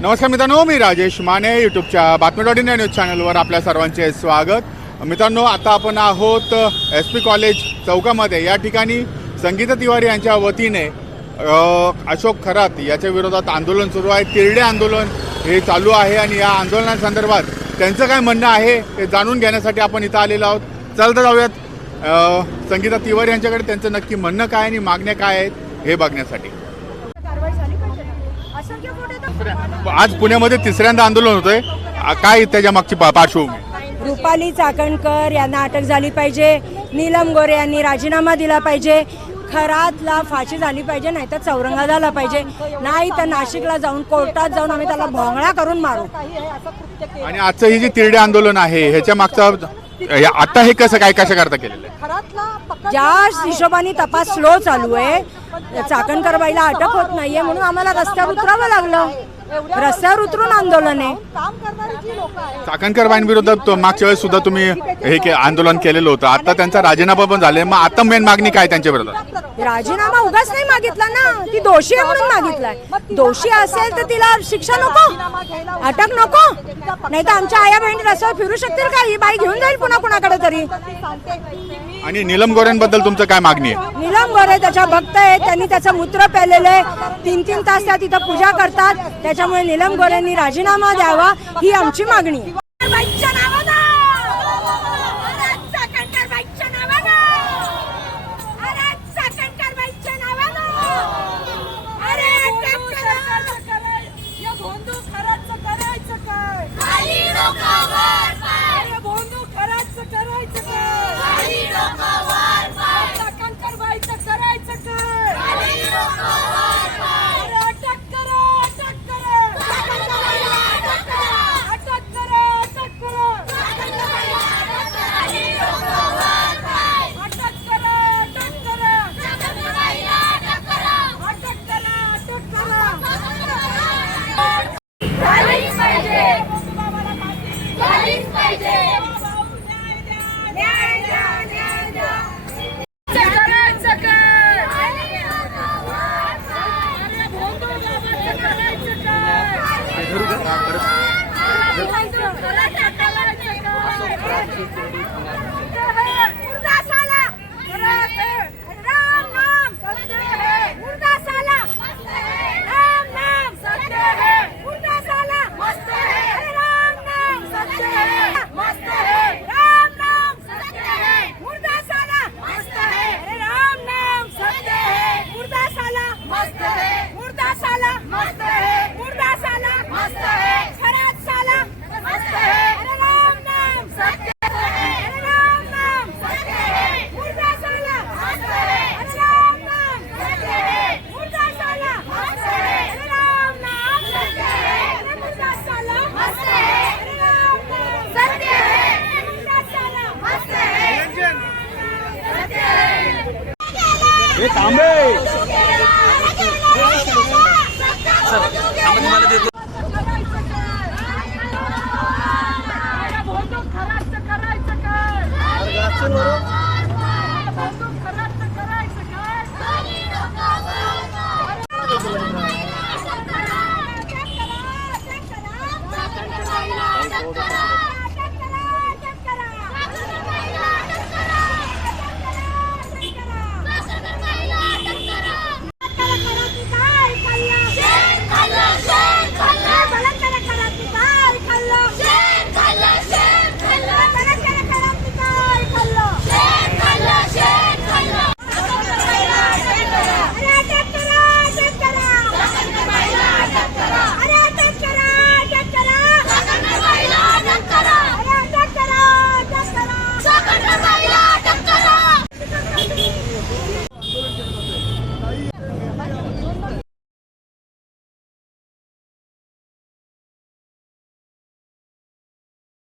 नमस्कार मित्रांनो, मी राजेश माने यूट्यूबच्या बातमी.इन न्यूज चॅनलवर आपल्या सर्वांचे स्वागत। मित्रांनो, आता आपण आहोत SP कॉलेज चौकामध्ये। या ठिकाणी संगीता तिवारी यांच्या वतीने अशोक खरात याच्या विरोधात आंदोलन सुरू आहे। तिरडे आंदोलन हे चालू आहे आणि या आंदोलनासंदर्भात त्यांचं काय म्हणणं आहे ते जाणून घेण्यासाठी आपण इथं आलेलो आहोत। चल तर जाऊयात संगीता तिवारी यांच्याकडे, त्यांचं नक्की म्हणणं काय आणि मागण्या काय आहेत हे बघण्यासाठी। आज पुण्यामध्ये तिसऱ्यांदा आंदोलन होतंय, काय त्याच्या मागची पार्श्वभूमी? रुपाली चाकणकर यांना अटक झाली पाहिजे, नीलम गोरे यांनी राजीनामा दिला पाहिजे, खरातला फाशी झाली पाहिजे, नाही तर चौरंगा झाला पाहिजे, नाही तर नाशिकला जाऊन कोर्टात जाऊन आम्ही त्याला भोंगळा करून मारू। आणि आजचं हे जे तिरडे आंदोलन आहे ह्याच्या मागचा आता हे कसं काय कशा करता केलेलं आहे? ज्या हिशोबाने तपास स्लो चालू आहे, चाकणकर बाईला अटक होत नाहीये म्हणून आम्हाला रस्त्यावर उतरावं लागलं। रस्त्यावर उतरून आंदोलन आहे। चाकणकर बाईंविरोधात मागच्या वेळेस सुद्धा तुम्ही हे आंदोलन केलेलं होतं, आता त्यांचा राजीनामा पण झाले, मग आता मेन मागणी काय त्यांच्या विरोधात? राजीनामा उगाच नाही मागितला ना, ती दोषी आहे म्हणून मागितलाय। दोषी असेल तर तिला शिक्षा नको, अटक नको, नाही तर आमच्या आया बहिणी रस्त्यावर फिरू शकतील का? ही बाई घेऊन जाईल पुन्हा कुणाकडे तरी। आणि नीलम गोरेंबद्दल तुमचं काय मागणी आहे? नीलम गोरे त्याच्या भक्त आहेत, त्यांनी त्याचं मूत्र प्यालेलं आहे, 3-3 तास त्या तिथं पूजा करतात, त्याच्यामुळे नीलम गोरेंनी राजीनामा द्यावा ही आमची मागणी आहे। करायचं